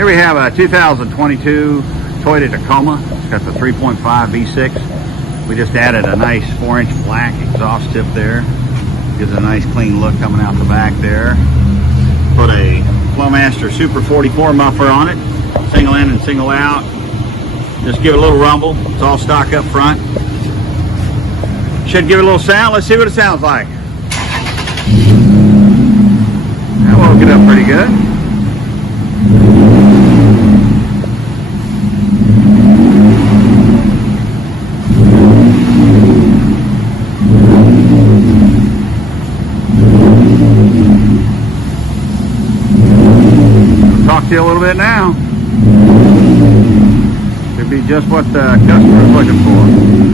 Here we have a 2022 Toyota Tacoma. It's got the 3.5 V6. We just added a nice 4-inch black exhaust tip there. Gives it a nice clean look coming out the back there. Put a Flowmaster Super 44 muffler on it. Single in and single out. Just give it a little rumble. It's all stock up front. Should give it a little sound. Let's see what it sounds like. That woke it up pretty good. Talk to you a little bit now. Should be just what the customer is looking for.